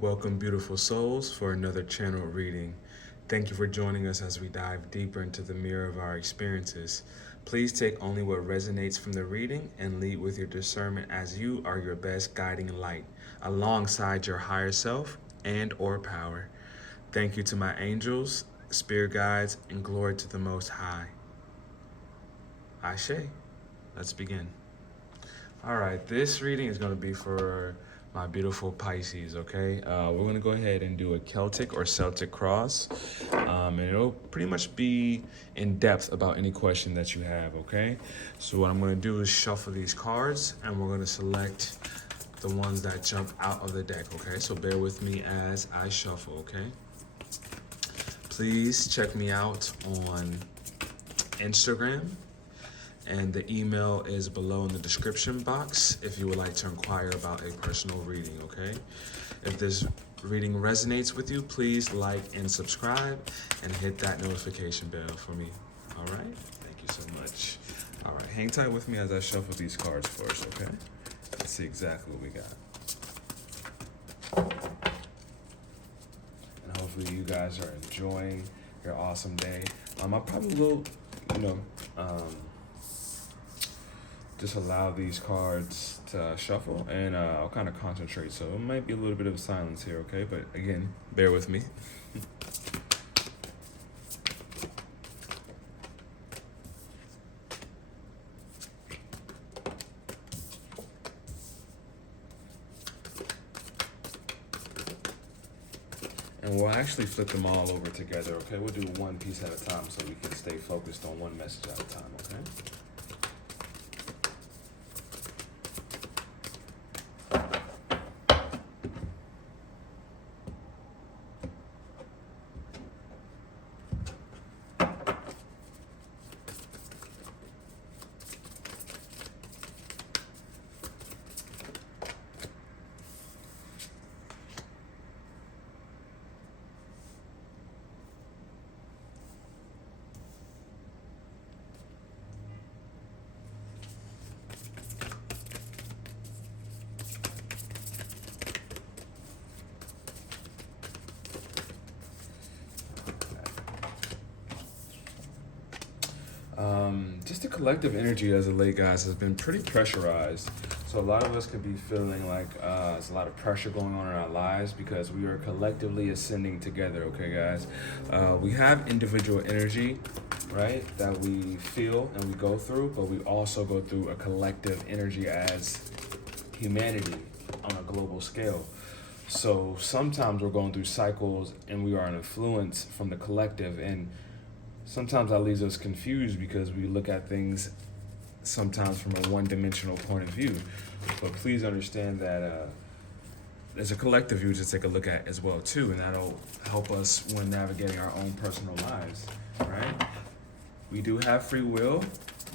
Welcome, beautiful souls, for another channel reading. Thank you for joining us as we dive deeper into the mirror of our experiences. Please take only what resonates from the reading and lead with your discernment, as you are your best guiding light, alongside your higher self and or power. Thank you to my angels, spirit guides, and glory to the Most High. Ashe. Let's begin. All right, this reading is going to be for my beautiful Pisces, okay? We're going to go ahead and do a Celtic or Celtic cross, and it'll pretty much be in depth about any question that you have, okay? So what I'm going to do is shuffle these cards, and we're going to select the ones that jump out of the deck, okay? So bear with me as I shuffle, okay? Please check me out on Instagram, and the email is below in the description box if you would like to inquire about a personal reading, okay? If this reading resonates with you, please like and subscribe and hit that notification bell for me, all right? Thank you so much. All right, hang tight with me as I shuffle these cards first, okay? Let's see exactly what we got. And hopefully you guys are enjoying your awesome day. I probably will, just allow these cards to shuffle, and I'll kind of concentrate. So it might be a little bit of silence here, okay? But again, bear with me. And we'll actually flip them all over together, okay? We'll do one piece at a time so we can stay focused on one message at a time, okay? Just the collective energy as of late, guys, has been pretty pressurized. So a lot of us could be feeling like there's a lot of pressure going on in our lives because we are collectively ascending together, okay, guys? We have individual energy, right, that we feel and we go through, but we also go through a collective energy as humanity on a global scale. So sometimes we're going through cycles and we are an influence from the collective, and sometimes that leaves us confused because we look at things sometimes from a one-dimensional point of view. But please understand that there's a collective view to take a look at as well too, and that'll help us when navigating our own personal lives, right? We do have free will,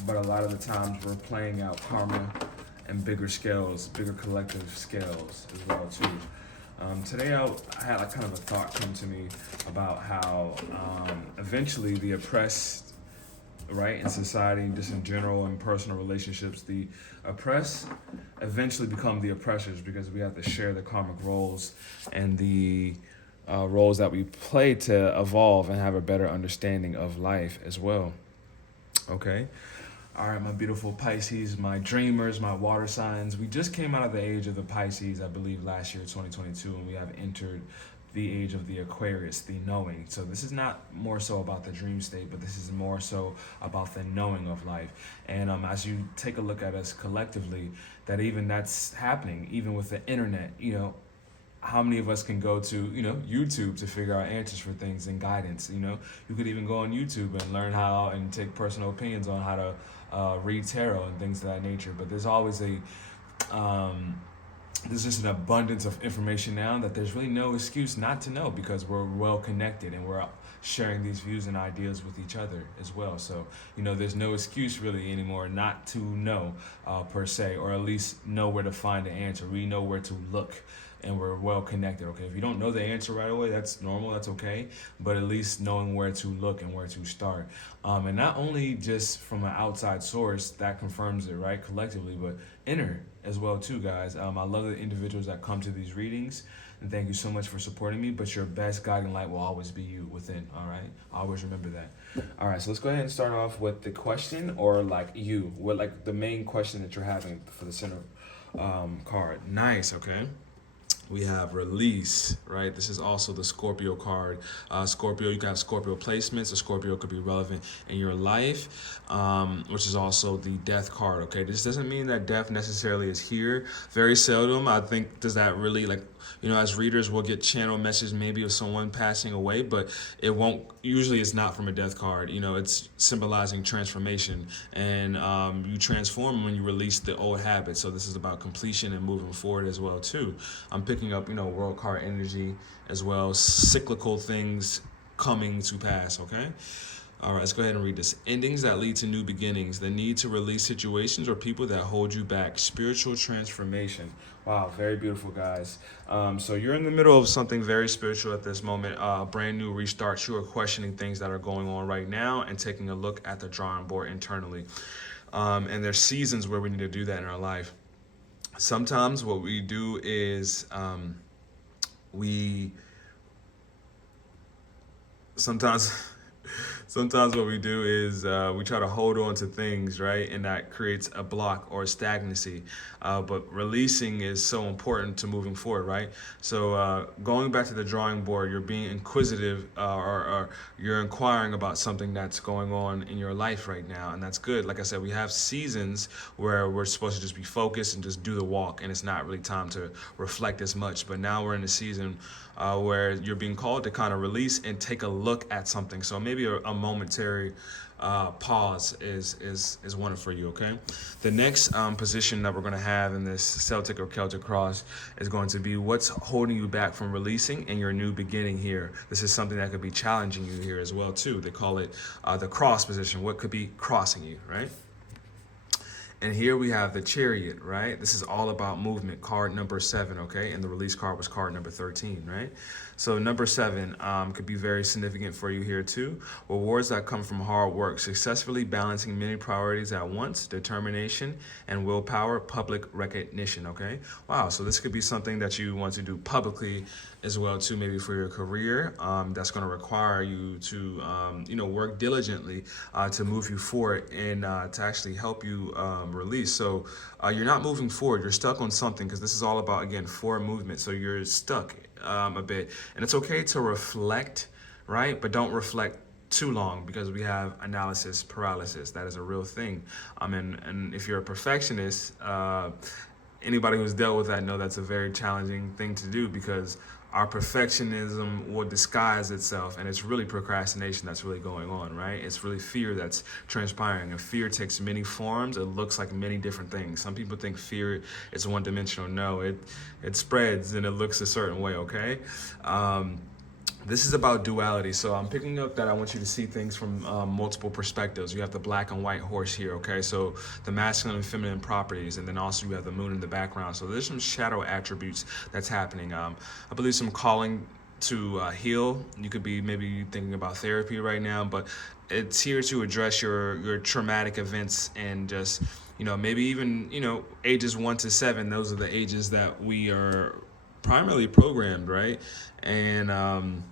but a lot of the times we're playing out karma and bigger scales, bigger collective scales as well too. Today I had like kind of a thought come to me about how eventually the oppressed, right, in society, just in general, in personal relationships, the oppressed eventually become the oppressors because we have to share the karmic roles and the roles that we play to evolve and have a better understanding of life as well. Okay? All right, my beautiful Pisces, my dreamers, my water signs. We just came out of the age of the Pisces, I believe, last year, 2022, and we have entered the age of the Aquarius, the knowing. So this is not more so about the dream state, but this is more so about the knowing of life. And as you take a look at us collectively, that even that's happening, even with the internet, how many of us can go to, YouTube to figure out answers for things and guidance? You could even go on YouTube and learn how and take personal opinions on how to read tarot and things of that nature. But there's always there's just an abundance of information now that there's really no excuse not to know, because we're well connected and we're sharing these views and ideas with each other as well. So, there's no excuse really anymore not to know per se, or at least know where to find the answer. We know where to look and we're well connected, okay? If you don't know the answer right away, that's normal, that's okay, but at least knowing where to look and where to start. And not only just from an outside source that confirms it, right, collectively, but inner as well too, guys. I love the individuals that come to these readings, and thank you so much for supporting me, but your best guiding light will always be you within, all right? Always remember that. All right, so let's go ahead and start off with the question, or like you, what like the main question that you're having for the center card. Nice, okay. We have release, right? This is also the Scorpio card. Scorpio, you can have Scorpio placements. A Scorpio could be relevant in your life, which is also the death card, okay? This doesn't mean that death necessarily is here. Very seldom, I think, does that really, like, you know, as readers, we'll get channel message maybe of someone passing away, but it won't, usually it's not from a death card. You know, it's symbolizing transformation, and you transform when you release the old habits. So this is about completion and moving forward as well too. I'm picking up, you know, world card energy as well, cyclical things coming to pass, okay? All right, let's go ahead and read this. Endings that lead to new beginnings. The need to release situations or people that hold you back. Spiritual transformation. Wow, very beautiful, guys. So you're in the middle of something very spiritual at this moment. Brand new restarts. You are questioning things that are going on right now and taking a look at the drawing board internally. And there's seasons where we need to do that in our life. Sometimes what we do is sometimes what we do is we try to hold on to things, right? And that creates a block or a stagnancy. But releasing is so important to moving forward, right? So going back to the drawing board, you're being inquisitive or you're inquiring about something that's going on in your life right now. And that's good. Like I said, we have seasons where we're supposed to just be focused and just do the walk. And it's not really time to reflect as much. But now we're in a season where you're being called to kind of release and take a look at something. So maybe a momentary pause is one for you, okay? The next position that we're going to have in this Celtic or Celtic cross is going to be what's holding you back from releasing and your new beginning here. This is something that could be challenging you here as well too. They call it the cross position. What could be crossing you, right? And here we have the Chariot, right? This is all about movement, card number 7, okay? And the release card was card number 13, right? So number 7 could be very significant for you here too. Rewards that come from hard work, successfully balancing many priorities at once, determination and willpower, public recognition, okay? Wow, so this could be something that you want to do publicly as well too, maybe for your career. That's going to require you to, work diligently to move you forward and to actually help you release. So you're not moving forward, you're stuck on something, because this is all about, again, forward movement. So you're stuck a bit, and it's okay to reflect, right? But don't reflect too long, because we have analysis paralysis. That is a real thing. And if you're a perfectionist, anybody who's dealt with that know that's a very challenging thing to do, because our perfectionism will disguise itself, and it's really procrastination that's really going on, right? It's really fear that's transpiring, and fear takes many forms. It looks like many different things. Some people think fear is one-dimensional. No, it spreads and it looks a certain way, okay? This is about duality. So I'm picking up that I want you to see things from multiple perspectives. You have the black and white horse here, okay? So the masculine and feminine properties, and then also you have the moon in the background. So there's some shadow attributes that's happening. I believe some calling to heal. You could be maybe thinking about therapy right now, but it's here to address your traumatic events, and just, maybe even, ages 1 to 7, those are the ages that we are primarily programmed, right? And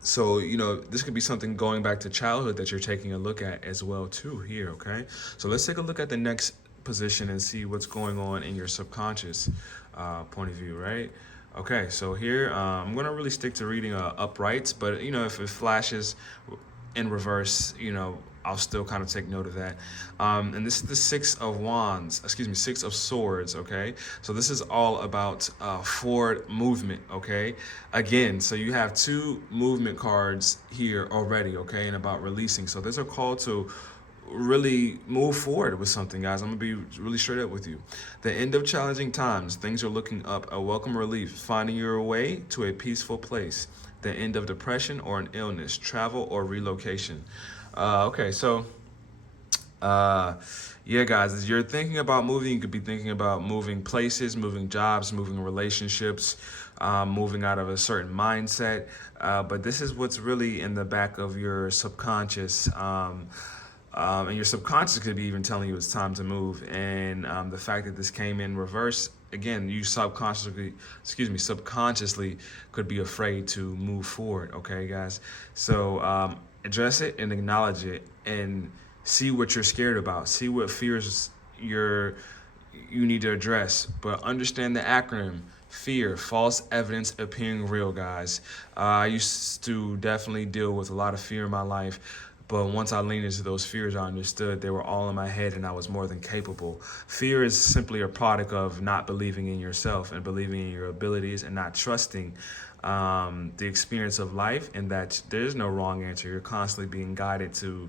so, this could be something going back to childhood that you're taking a look at as well too here, okay? So let's take a look at the next position and see what's going on in your subconscious point of view, right? Okay, so here, I'm gonna really stick to reading uprights, but if it flashes in reverse, I'll still kind of take note of that. And this is the Six of Swords, okay? So this is all about forward movement, okay? Again, so you have 2 movement cards here already, okay? And about releasing. So there's a call to really move forward with something, guys. I'm gonna be really straight up with you. The end of challenging times, things are looking up, a welcome relief, finding your way to a peaceful place. The end of depression or an illness, travel or relocation. Okay, so Yeah, guys, as you're thinking about moving, you could be thinking about moving places, moving jobs, moving relationships, moving out of a certain mindset. But this is what's really in the back of your subconscious. And your subconscious could be even telling you it's time to move. And the fact that this came in reverse, again, you subconsciously could be afraid to move forward. Okay, guys. So address it and acknowledge it, and see what you're scared about. See what fears you need to address. But understand the acronym. Fear, false evidence appearing real, guys. I used to definitely deal with a lot of fear in my life. But once I leaned into those fears, I understood they were all in my head and I was more than capable. Fear is simply a product of not believing in yourself and believing in your abilities and not trusting the experience of life, and that there's no wrong answer. You're constantly being guided to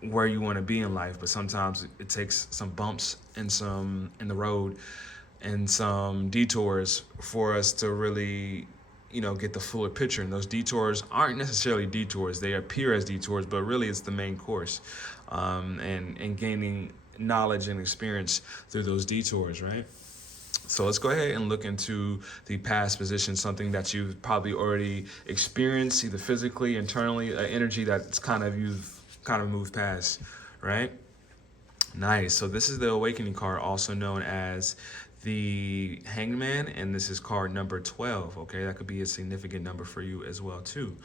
where you want to be in life, but sometimes it takes some bumps and some in the road and some detours for us to really get the fuller picture. And those detours aren't necessarily detours. They appear as detours, but really it's the main course, and gaining knowledge and experience through those detours, right? So let's go ahead and look into the past position, something that you've probably already experienced, either physically, internally, an energy that's you've kind of moved past, right? Nice. So this is the Awakening card, also known as the Hangman, and this is card number 12. Okay, that could be a significant number for you as well too.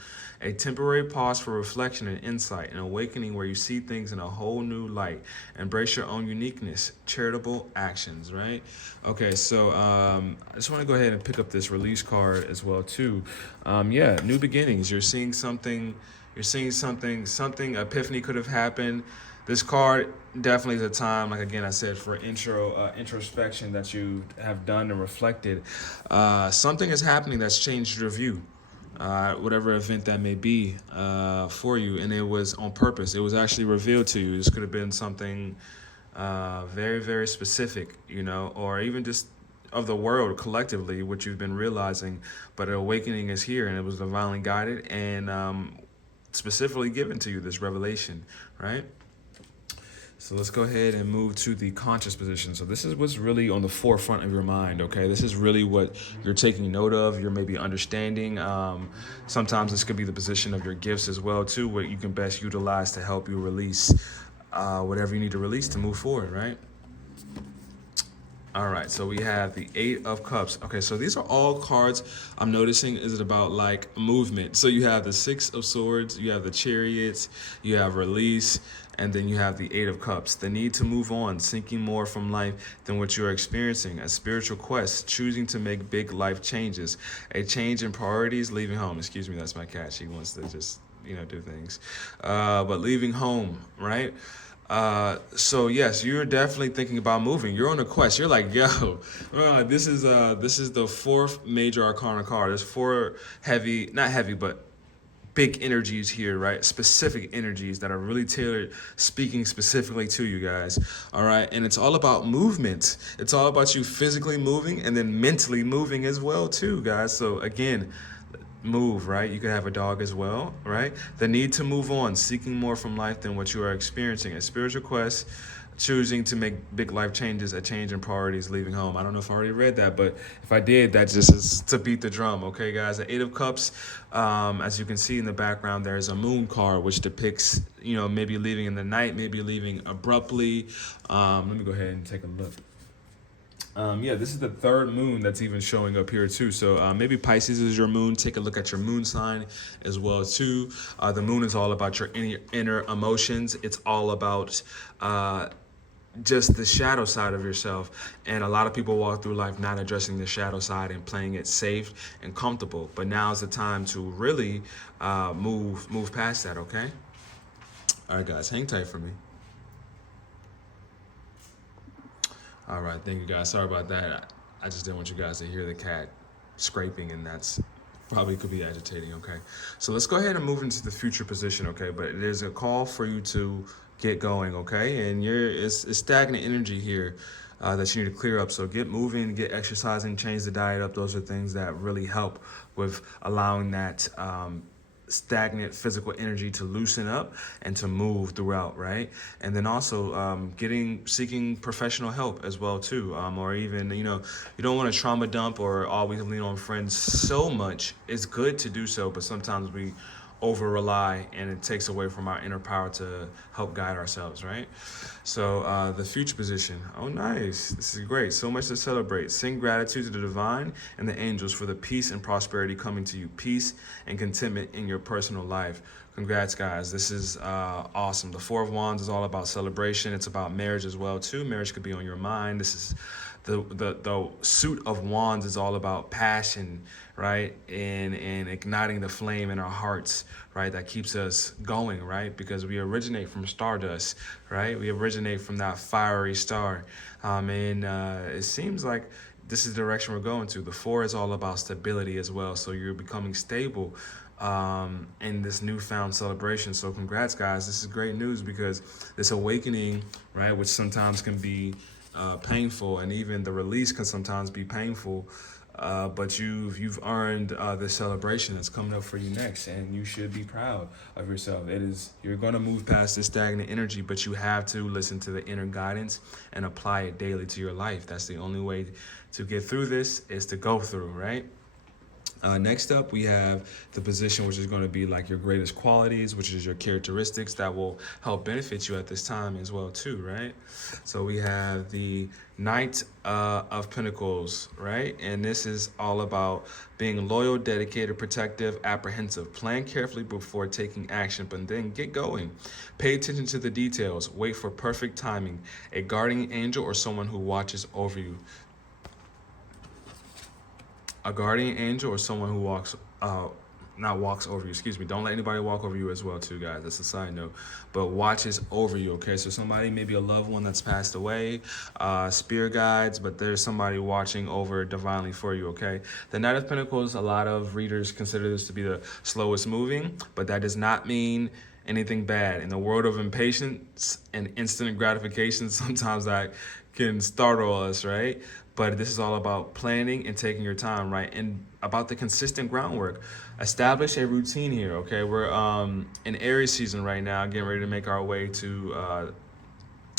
A temporary pause for reflection and insight, an awakening where you see things in a whole new light. Embrace your own uniqueness, charitable actions, right? Okay, so I just want to go ahead and pick up this release card as well too. Yeah, new beginnings. You're seeing something. Something epiphany could have happened. This card definitely is a time, like again I said, for introspection that you have done and reflected. Something is happening that's changed your view, whatever event that may be for you, and it was on purpose. It was actually revealed to you. This could have been something very, very specific, or even just of the world collectively, which you've been realizing. But an awakening is here, and it was divinely guided and specifically given to you, this revelation, right? So let's go ahead and move to the conscious position. So this is what's really on the forefront of your mind, okay? This is really what you're taking note of, you're maybe understanding. Sometimes this could be the position of your gifts as well, too, what you can best utilize to help you release whatever you need to release to move forward, right? All right, so we have the 8 of Cups. Okay, so these are all cards I'm noticing is about like movement. So you have the 6 of Swords, you have the Chariots, you have release, and then you have the 8 of Cups. The need to move on, seeking more from life than what you're experiencing. A spiritual quest, choosing to make big life changes. A change in priorities, leaving home. Excuse me, that's my cat. She wants to just, do things. But leaving home, right? So yes, you're definitely thinking about moving. You're on a quest. You're like, yo, this is the 4th major arcana card. There's 4 heavy, not heavy, but big energies here, right? Specific energies that are really tailored, speaking specifically to you guys. All right. And it's all about movement. It's all about you physically moving and then mentally moving as well too, guys. So again, move, right? You could have a dog as well, right? The need to move on, seeking more from life than what you are experiencing. A spiritual quest, choosing to make big life changes, a change in priorities, leaving home. I don't know if I already read that, but if I did, that just is to beat the drum, okay, guys? The 8 of Cups, as you can see in the background, there's a moon card, which depicts, maybe leaving in the night, maybe leaving abruptly. Let me go ahead and take a look. Yeah, this is the 3rd moon that's even showing up here too. So maybe Pisces is your moon. Take a look at your moon sign as well too. The moon is all about your inner emotions. It's all about just the shadow side of yourself. And a lot of people walk through life not addressing the shadow side and playing it safe and comfortable. But now's the time to really move past that, okay? All right, guys, hang tight for me. All right, thank you guys. Sorry about that. I just didn't want you guys to hear the cat scraping, and that's probably could be agitating, okay? So let's go ahead and move into the future position, okay? But there's a call for you to get going, okay? And it's stagnant energy here that you need to clear up. So get moving, get exercising, change the diet up. Those are things that really help with allowing that stagnant physical energy to loosen up and to move throughout, right? And then also seeking professional help as well too, or even, you know, you don't want to trauma dump or always lean on friends so much. It's good to do so, but sometimes we over rely and it takes away from our inner power to help guide ourselves, right? So the future position, oh nice, this is great, so much to celebrate. Sing gratitude to the divine and the angels for the peace and prosperity coming to you, peace and contentment in your personal life. Congrats, guys. This is awesome. The Four of Wands is all about celebration. It's about marriage as well too. Marriage could be on your mind. This is the suit of wands is all about passion, right? And igniting the flame in our hearts, right? That keeps us going, right? Because we originate from stardust, right? We originate from that fiery star. And it seems like this is the direction we're going to. The four is all about stability as well. So you're becoming stable in this newfound celebration. So congrats, guys. This is great news because this awakening, right, which sometimes can be painful, and even the release can sometimes be painful, but you've earned this celebration that's coming up for you next, and you should be proud of yourself. You're going to move past this stagnant energy, but you have to listen to the inner guidance and apply it daily to your life. That's the only way to get through this, is to go through, right? Next up, we have the position, which is going to be like your greatest qualities, which is your characteristics that will help benefit you at this time as well too, right? So we have the Knight of Pentacles, right? And this is all about being loyal, dedicated, protective, apprehensive. Plan carefully before taking action, but then get going. Pay attention to the details. Wait for perfect timing. A guardian angel or someone who watches over you. A guardian angel or someone who not walks over you, excuse me. Don't let anybody walk over you as well too, guys. That's a side note. But watches over you, okay? So somebody, maybe a loved one that's passed away, spirit guides, but there's somebody watching over divinely for you, okay? The Knight of Pentacles, a lot of readers consider this to be the slowest moving, but that does not mean anything bad. In the world of impatience and instant gratification, sometimes that can startle us, right? But this is all about planning and taking your time, right? And about the consistent groundwork. Establish a routine here, okay? We're in Aries season right now, getting ready to make our way to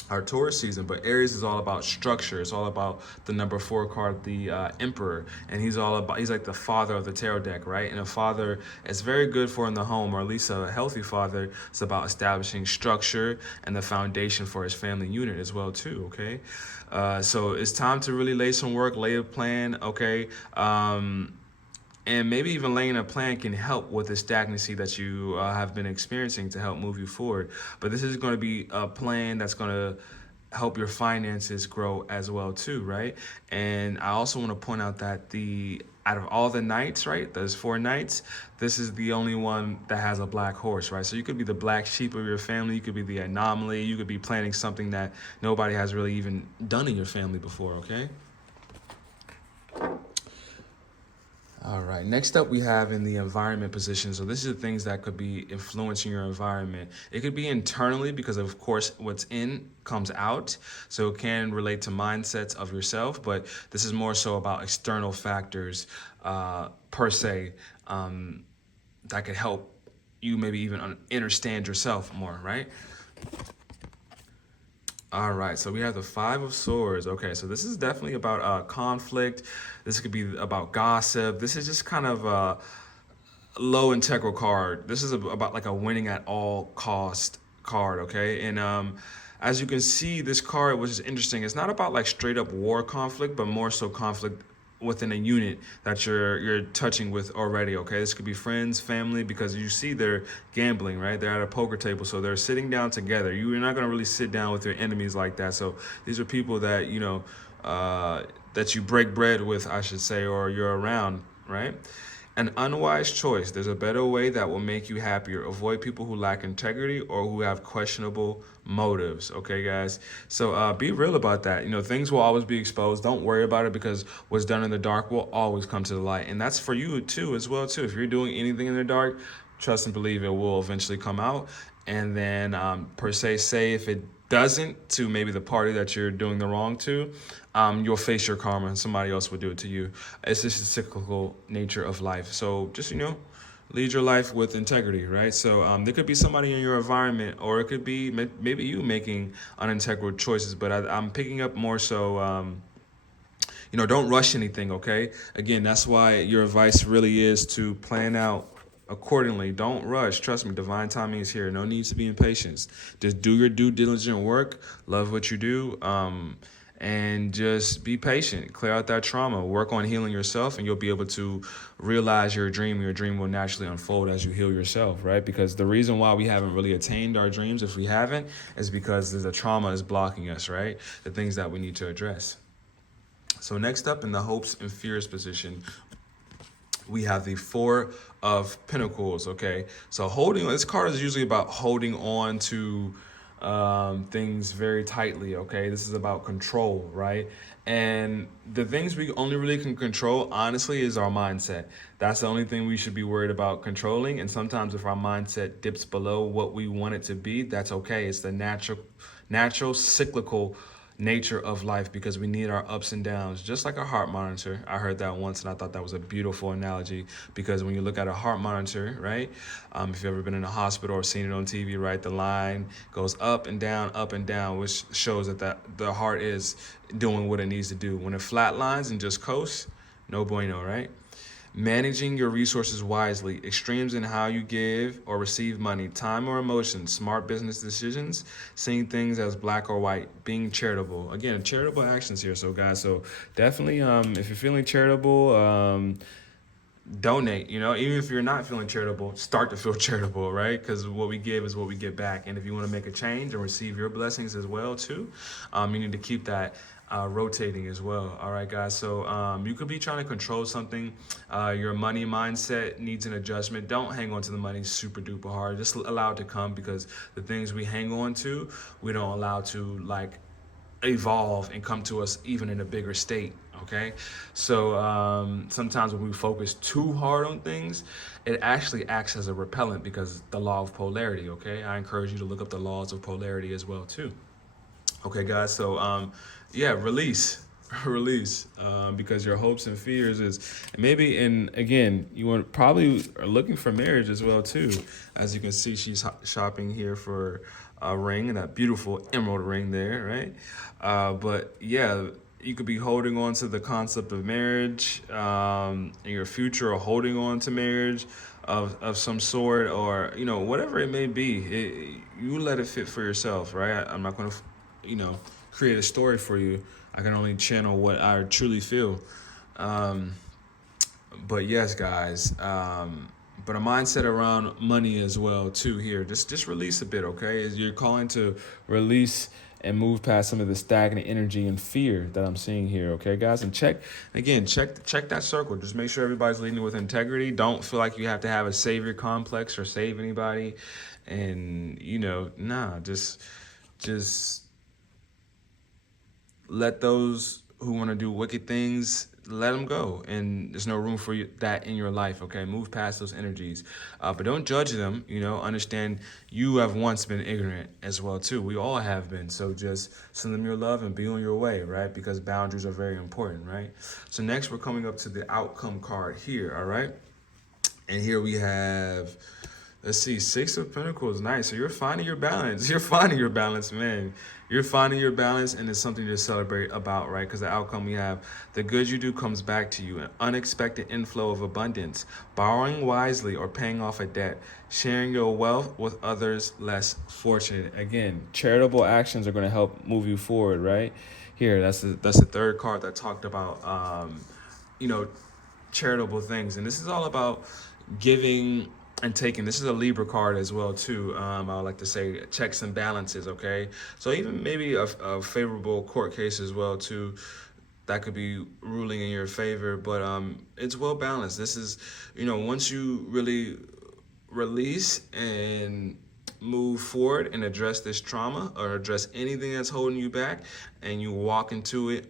our Taurus season, but Aries is all about structure. It's all about the number 4 card, the Emperor, and he's like the father of the tarot deck, right? And a father is very good for in the home, or at least a healthy father. It's about establishing structure and the foundation for his family unit as well too, okay? So it's time to really lay some work, lay a plan, okay? And maybe even laying a plan can help with the stagnancy that you have been experiencing to help move you forward. But this is going to be a plan that's going to help your finances grow as well too, right? And I also want to point out that out of all the knights, right, there's 4 knights, this is the only one that has a black horse, right? So you could be the black sheep of your family, you could be the anomaly, you could be planning something that nobody has really even done in your family before, okay? All right, next up we have in the environment position. So this is the things that could be influencing your environment. It could be internally because of course what's in comes out. So it can relate to mindsets of yourself, but this is more so about external factors per se that could help you maybe even understand yourself more, right? All right, so we have the 5 of Swords. Okay, so this is definitely about conflict. This could be about gossip. This is just kind of a low integral card. This is about like a winning at all cost card, okay? And as you can see, this card, which is interesting, it's not about like straight up war conflict, but more so conflict within a unit that you're touching with already, okay? This could be friends, family, because you see they're gambling, right? They're at a poker table, so they're sitting down together. You're not gonna really sit down with your enemies like that. So these are people that, you know, that you break bread with, I should say, or you're around, right? An unwise choice. There's a better way that will make you happier. Avoid people who lack integrity or who have questionable motives. Okay, guys? So be real about that. You know, things will always be exposed. Don't worry about it because what's done in the dark will always come to the light. And that's for you too, as well too. If you're doing anything in the dark, trust and believe it will eventually come out. And then per se, say if it doesn't, to maybe the party that you're doing the wrong to, you'll face your karma and somebody else will do it to you. It's just the cyclical nature of life. So just, you know, Lead your life with integrity, right? So there could be somebody in your environment, or it could be maybe you making unintegral choices. But I'm picking up more so, don't rush anything, okay? Again, that's why your advice really is to plan out accordingly. Don't rush. Trust me, divine timing is here. No need to be impatient. Just do your due diligent work. Love what you do. And just be patient. Clear out that trauma. Work on healing yourself, and you'll be able to realize your dream. Your dream will naturally unfold as you heal yourself, right? Because the reason why we haven't really attained our dreams, if we haven't, is because there's a trauma is blocking us, right? The things that we need to address. So next up in the hopes and fears position, we have the Four of Pentacles, okay? So this card is usually about holding on to things very tightly, okay? This is about control, right? And the things we only really can control, honestly, is our mindset. That's the only thing we should be worried about controlling. And sometimes if our mindset dips below what we want it to be, that's okay. It's the natural cyclical nature of life, because we need our ups and downs, just like a heart monitor. I heard that once and I thought that was a beautiful analogy, because when you look at a heart monitor, right, if you've ever been in a hospital or seen it on TV, right, the line goes up and down, which shows that the heart is doing what it needs to do. When it flatlines and just coasts, no bueno, right? Managing your resources wisely, extremes in how you give or receive money, time or emotions, smart business decisions, seeing things as black or white, being charitable. Again, charitable actions here. So guys, so definitely if you're feeling charitable, donate. Even if you're not feeling charitable, start to feel charitable, right? Because what we give is what we get back. And if you want to make a change and receive your blessings as well too, you need to keep that rotating as well. All right, guys. So you could be trying to control something. Your money mindset needs an adjustment. Don't hang on to the money super duper hard. Just allow it to come, because the things we hang on to, we don't allow to evolve and come to us even in a bigger state. Okay, so sometimes when we focus too hard on things, it actually acts as a repellent, because the law of polarity. Okay, I encourage you to look up the laws of polarity as well too. Okay, guys. So release. Release, because your hopes and fears is maybe, and again, you probably are looking for marriage as well too. As you can see, she's shopping here for a ring, and that beautiful emerald ring there, right? But yeah, you could be holding on to the concept of marriage in your future, or holding on to marriage of some sort, or whatever it may be. You let it fit for yourself, right? I'm not going to create a story for you. I can only channel what I truly feel. But yes, guys, but a mindset around money as well too here. Just release a bit, okay? As you're calling to release and move past some of the stagnant energy and fear that I'm seeing here, okay, guys? And check that circle. Just make sure everybody's leading with integrity. Don't feel like you have to have a savior complex or save anybody. And just let those who want to do wicked things, let them go. And there's no room for that in your life, okay? Move past those energies. But don't judge them, understand you have once been ignorant as well too. We all have been. So just send them your love and be on your way, right? Because boundaries are very important, right? So next we're coming up to the outcome card here, all right? And here we have, let's see, Six of Pentacles. Nice. So you're finding your balance. You're finding your balance, man. You're finding your balance, and it's something to celebrate about, right? Because the outcome we have, the good you do comes back to you. An unexpected inflow of abundance. Borrowing wisely or paying off a debt. Sharing your wealth with others less fortunate. Again, charitable actions are going to help move you forward, right? Here, that's the third card that talked about, charitable things. And this is all about giving and taking. This is a Libra card as well too. I would like to say checks and balances, okay? So even maybe a favorable court case as well too, that could be ruling in your favor. But it's well balanced. This is, once you really release and move forward and address this trauma, or address anything that's holding you back, and you walk into it,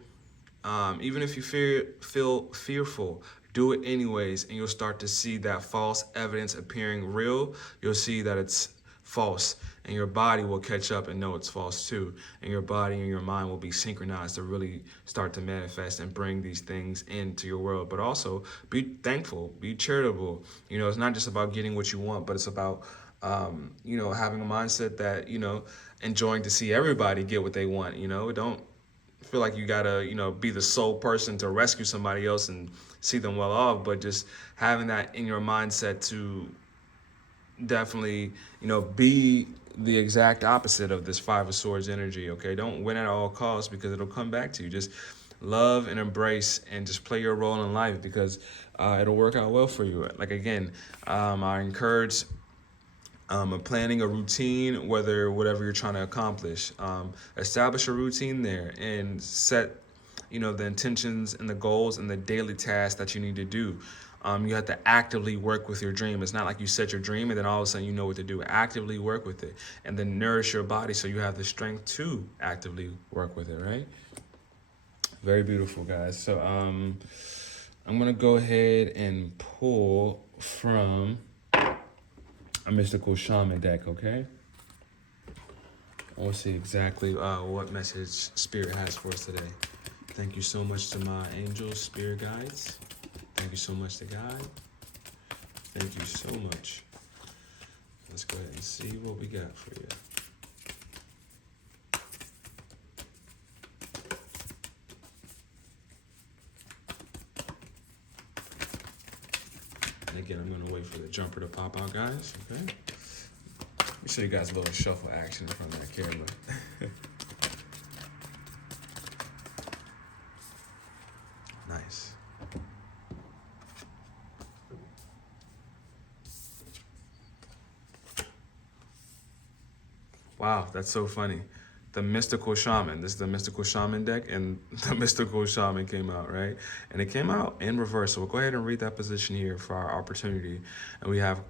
even if you feel fearful, do it anyways, and you'll start to see that false evidence appearing real. You'll see that it's false, and your body will catch up and know it's false too, and your body and your mind will be synchronized to really start to manifest and bring these things into your world. But also be thankful, be charitable. You know, it's not just about getting what you want, but it's about you know, having a mindset that, you know, enjoying to see everybody get what they want. You know, don't feel like you gotta, you know, be the sole person to rescue somebody else and see them well off, but just having that in your mindset to definitely, you know, be the exact opposite of this Five of Swords energy. Okay, don't win at all costs, because it'll come back to you. Just love and embrace and just play your role in life, because it'll work out well for you. Like, again, I encourage planning a routine, whatever you're trying to accomplish. Establish a routine there and set, you know, the intentions and the goals and the daily tasks that you need to do. You have to actively work with your dream. It's not like you set your dream and then all of a sudden you know what to do. Actively work with it, and then nourish your body so you have the strength to actively work with it, right? Very beautiful, guys. So I'm gonna go ahead and pull from a mystical shaman deck, okay? We'll see exactly what message Spirit has for us today. Thank you so much to my angels, spirit guides. Thank you so much to God. Thank you so much. Let's go ahead and see what we got for you. And again, I'm gonna wait for the jumper to pop out, guys, okay? Let me show you guys a little shuffle action in front of the camera. Nice. Wow, that's so funny. The Mystical Shaman. This is the Mystical Shaman deck, and the Mystical Shaman came out, right? And it came out in reverse. So we'll go ahead and read that position here for our opportunity. And we have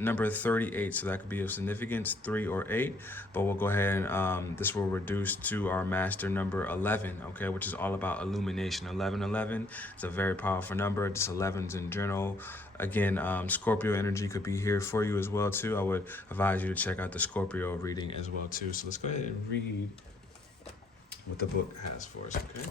number 38, so that could be of significance, 3 or 8, but we'll go ahead and this will reduce to our master number 11, okay, which is all about illumination. 1111 is a very powerful number. Just 11s in general. Again, Scorpio energy could be here for you as well too. I would advise you to check out the Scorpio reading as well too. So let's go ahead and read what the book has for us, okay?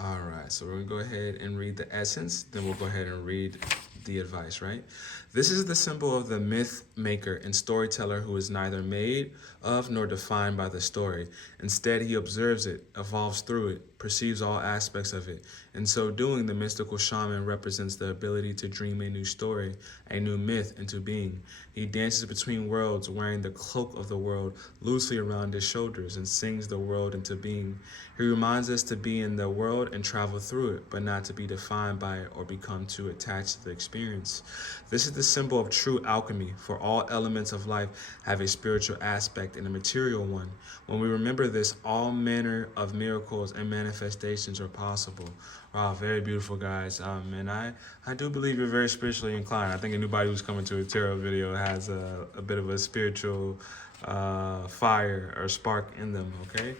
All right, so we're gonna go ahead and read the essence, then we'll go ahead and read the advice, right? This is the symbol of the myth maker and storyteller who is neither made of nor defined by the story. Instead, he observes it, evolves through it, perceives all aspects of it. In so doing, the mystical shaman represents the ability to dream a new story, a new myth into being. He dances between worlds, wearing the cloak of the world loosely around his shoulders, and sings the world into being. He reminds us to be in the world and travel through it, but not to be defined by it or become too attached to the experience. This is the symbol of true alchemy, for all elements of life have a spiritual aspect and a material one. When we remember this, all manner of miracles and manifestations are possible. Wow, very beautiful, guys. And I do believe you're very spiritually inclined. I think anybody who's coming to a tarot video has a bit of a spiritual fire or spark in them, okay?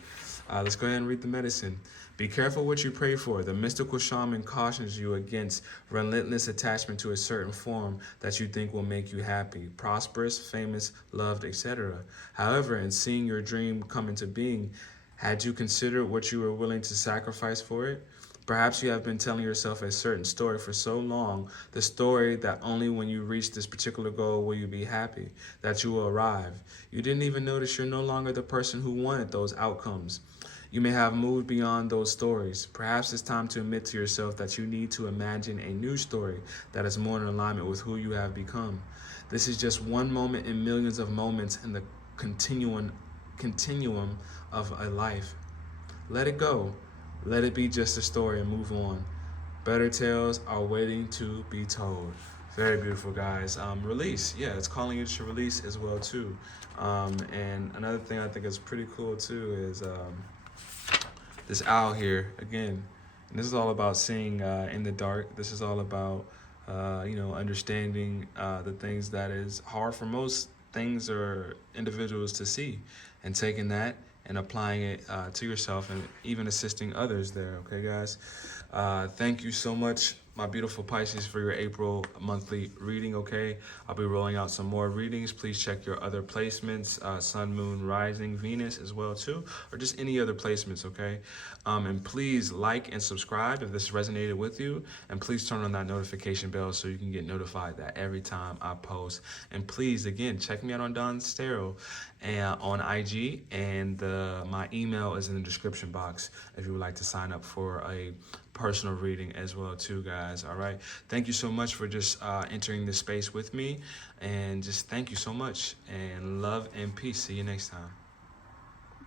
Let's go ahead and read the medicine. Be careful what you pray for. The mystical shaman cautions you against relentless attachment to a certain form that you think will make you happy, prosperous, famous, loved, etc. However, in seeing your dream come into being, had you considered what you were willing to sacrifice for it? Perhaps you have been telling yourself a certain story for so long, the story that only when you reach this particular goal will you be happy, that you will arrive. You didn't even notice you're no longer the person who wanted those outcomes. You may have moved beyond those stories. Perhaps it's time to admit to yourself that you need to imagine a new story that is more in alignment with who you have become. This is just one moment in millions of moments in the continuum of a life. Let it go. Let it be just a story and move on. Better tales are waiting to be told. Very beautiful, guys. Release. Yeah, it's calling you to release as well too. And another thing I think is pretty cool too is this owl here again. And this is all about seeing in the dark. This is all about understanding the things that is hard for most things or individuals to see, and taking that and applying it to yourself and even assisting others there, okay, guys? Thank you so much, my beautiful Pisces, for your April monthly reading, okay? I'll be rolling out some more readings. Please check your other placements, Sun, Moon, Rising, Venus as well too, or just any other placements, okay? And please like and subscribe if this resonated with you, and please turn on that notification bell so you can get notified that every time I post. And please, again, check me out on Donstarot and on IG, and my email is in the description box if you would like to sign up for a personal reading as well too, guys. All right, thank you so much for just entering this space with me, and just thank you so much, and love and peace. See you next time.